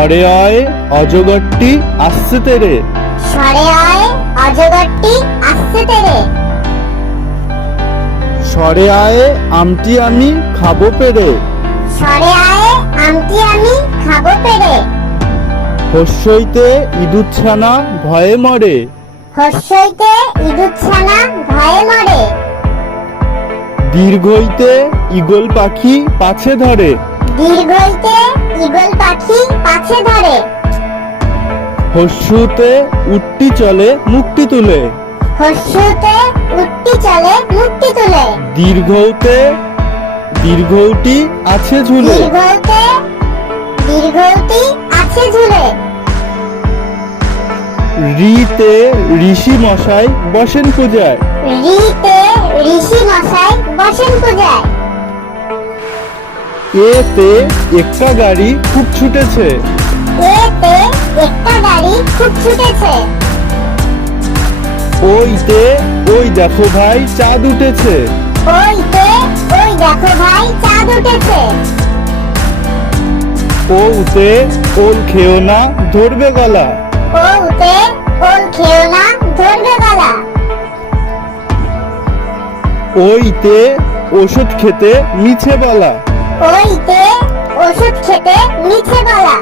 সরে আয় অজগরটি আসছে তেরে। সরে আয় অজগরটি আসছে তেরে। সরে আয় আমটি আমি খাবো পেরে। সরে আয় আমটি আমি খাবো পেরে। হস্যইতে ইঁদুর ছানা ভয়ে মরে। হস্যইতে ইঁদুর ছানা ভয়ে মরে। দীর্ঘইতে ঈগল পাখি পাছে ধরে। দীর্ঘইতে ঈগল পাখি পাছে ধরে। হস্যুতে উটটি চলে মুক্তি তুলে। হস্যতে উটটি চলে মুক্তি তুলে। দীর্ঘটি আছে ঝুলে। দীর্ঘটি আছে ঝুলে। রিতে ঋষি মশাই বসেন পূজায়। রিতে ঋষি মশাই বসেন পূজায়। এতে একটা গাড়ি খুব ছুটেছে। এতে একটা গাড়ি খুব ছুটেছে। ওইতে ওই দেখো ভাই চাঁদ উঠেছে। ওইতে ওই দেখো ভাই চাঁদ উঠেছে। ওতে ওল খেও না ধরবে গলা। ওতে ওল খেও না ধরবে গলা। ওইতে ওষুধ খেতে মিছে বলা। ওইতে ওষুধ খেতে মিছে বলা।